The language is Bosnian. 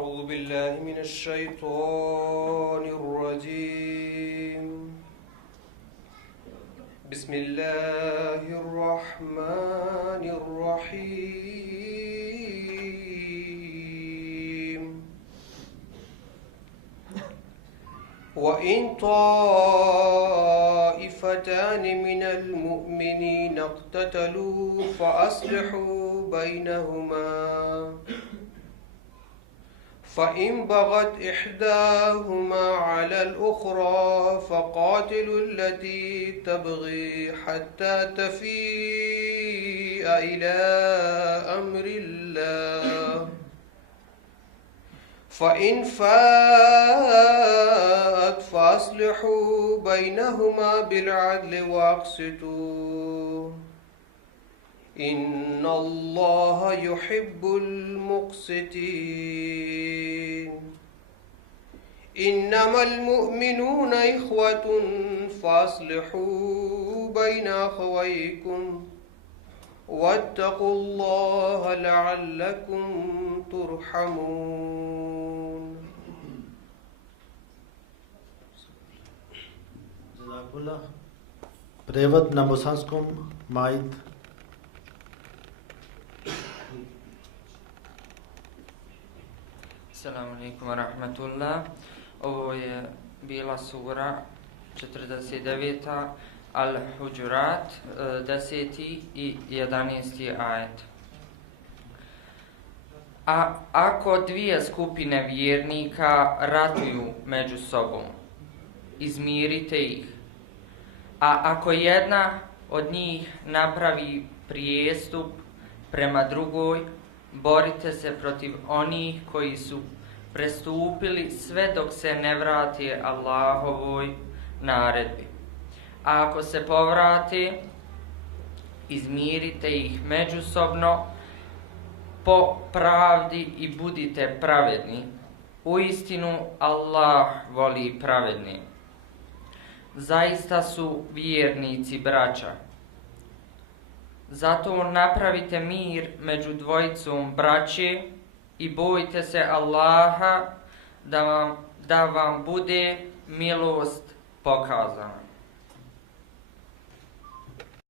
أعوذ بالله من الشيطان الرجيم بسم الله الرحمن الرحيم وإن طائفتان من المؤمنين اقتتلوا فأصلحوا بينهما فإن بغت إحداهما على الأخرى فقاتلوا التي تبغي حتى تفيء إلى أمر الله فإن فاءت فأصلحوا بينهما بالعدل وأقسطوا إن الله يحب المقسطين إنما المؤمنون إخوة فأصلحوا بين أخويكم واتقوا الله لعلكم ترحمون. Jazakallah. Prevod na bosanskom majid. Assalamu alaikum wa rahmatullah. Ovo je bila sura 49. Al-Huđurat, 10. i 11. ajet. A ako dvije skupine vjernika ratuju među sobom, izmirite ih. A ako jedna od njih napravi prijestup prema drugoj, borite se protiv onih koji su prestupili sve dok se ne vrati Allahovoj naredbi. A ako se povrati, izmirite ih međusobno po pravdi i budite pravedni. Uistinu Allah voli pravedni. Zaista su vjernici braća. Zato napravite mir među dvojicom braće i bojte se Allaha da vam bude milost pokazana.